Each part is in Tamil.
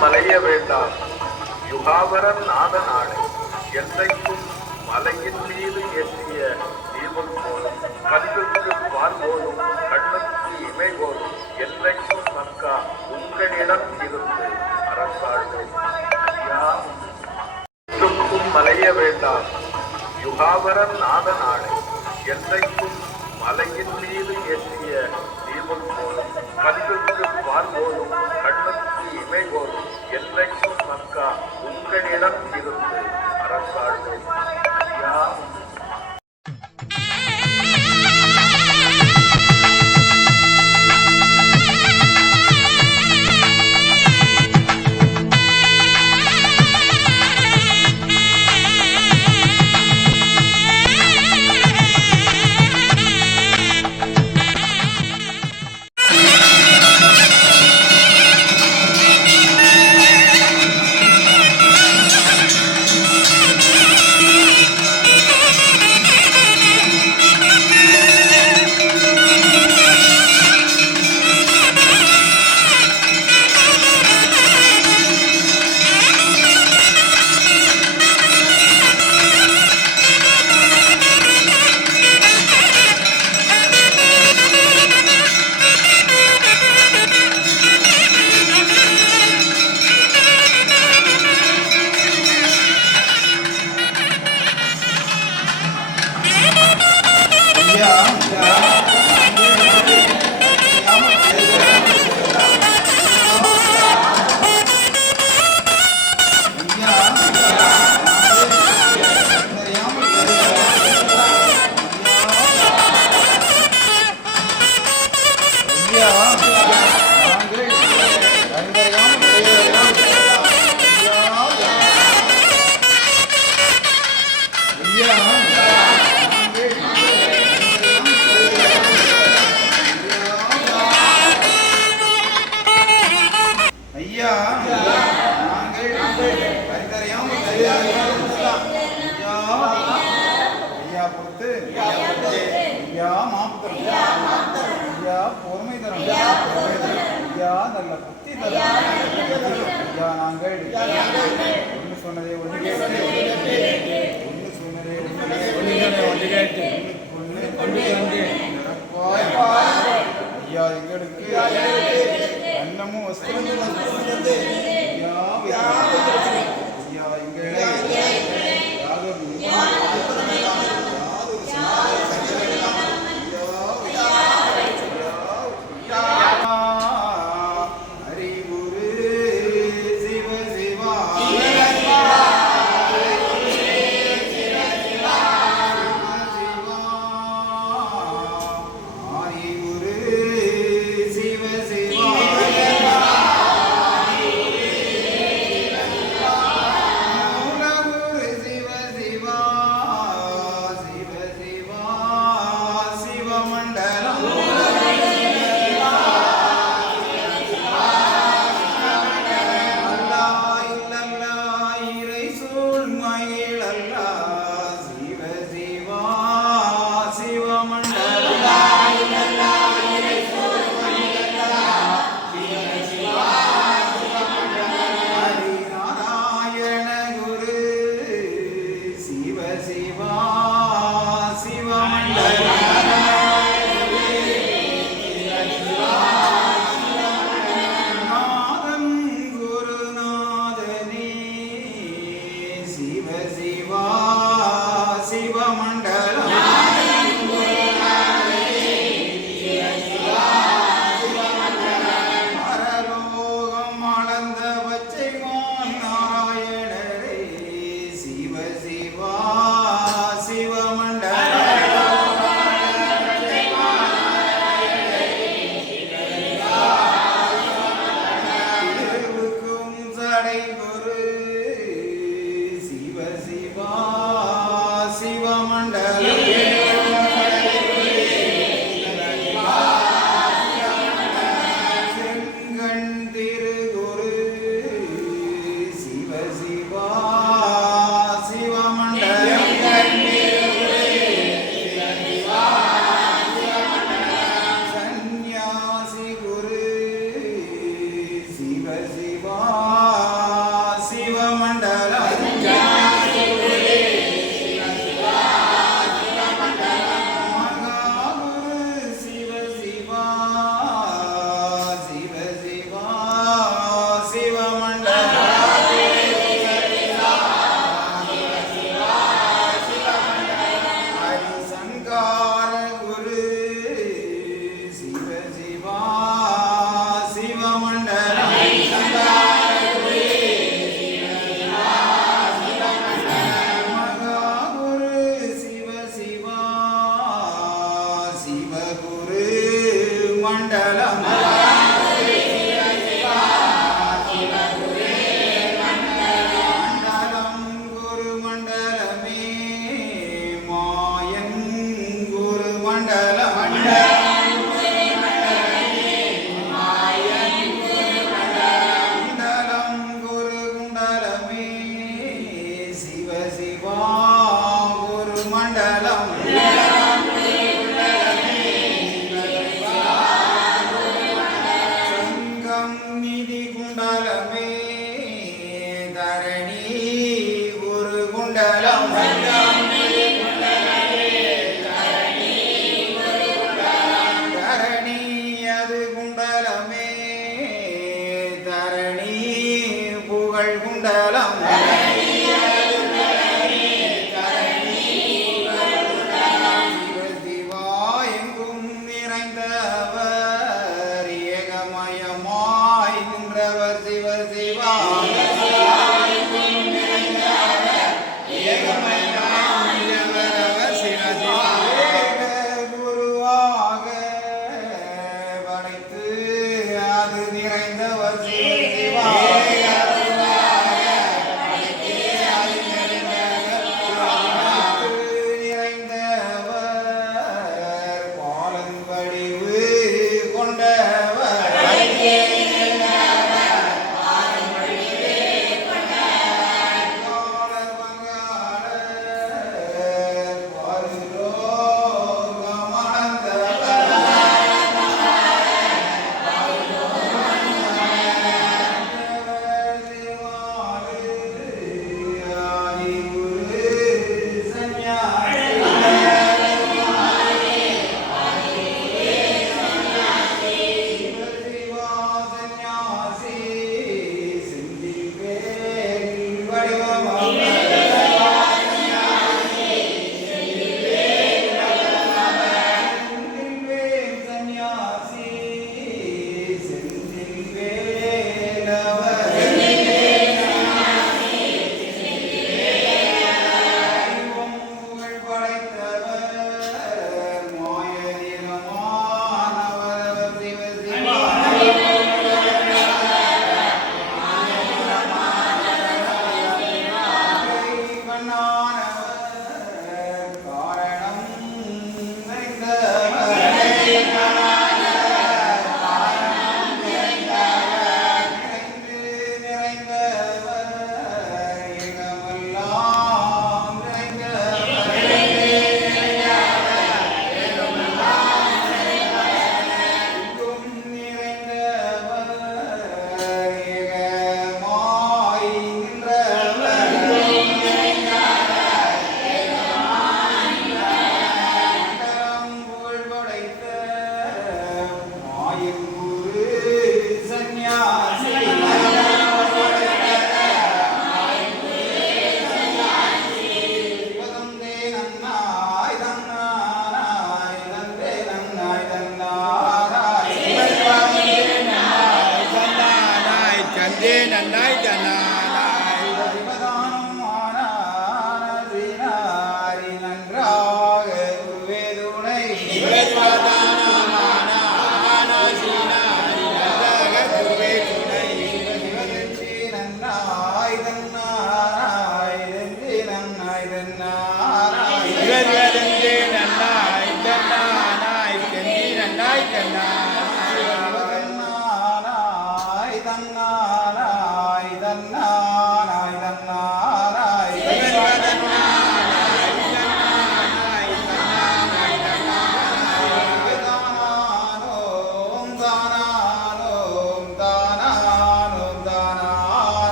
மலைய வேண்டாம். யுகாவரன் நாத நாளை என்றைக்கும் மலையின் மீது ஏற்றிய தீபம் போலும் கண்ணுக்கு பால் போலும் கண்ணுக்கு இமை போலும் என்றைக்கும் மக்கா உங்களிடம் இருந்து அரசாழ்வை மலைய வேண்டாம். யுகாவரன் நாத நாளை என்றைக்கும் மலையின் மீது ஏற்றிய தீபம் போலும் கண்ணுக்கு ஐயா மாப்புத்தரும் ஐயா பொறுமை தரும். ஐயா நல்ல புத்தி தரும். ஐயா நாங்கள் ஒன்று சொன்னதே ஒன்று கேட்டு. ஒன்று சொன்னதே ஒன்று கேட்டு. ஒன்று ஒன்று நடப்பாய். ஐயா எங்களுக்கு அன்னமும் வஸ்திரமும் ஐயா. ஐயா எங்களை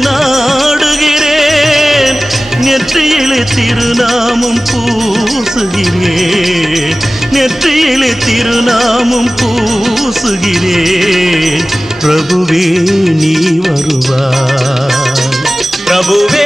நாடுகிறேன். நெற்றியிலே திருநாமம் பூசுகிறேன். நெற்றியிலே திருநாமம் பூசுகிறேன். பிரபுவே நீ வருவாய். பிரபுவே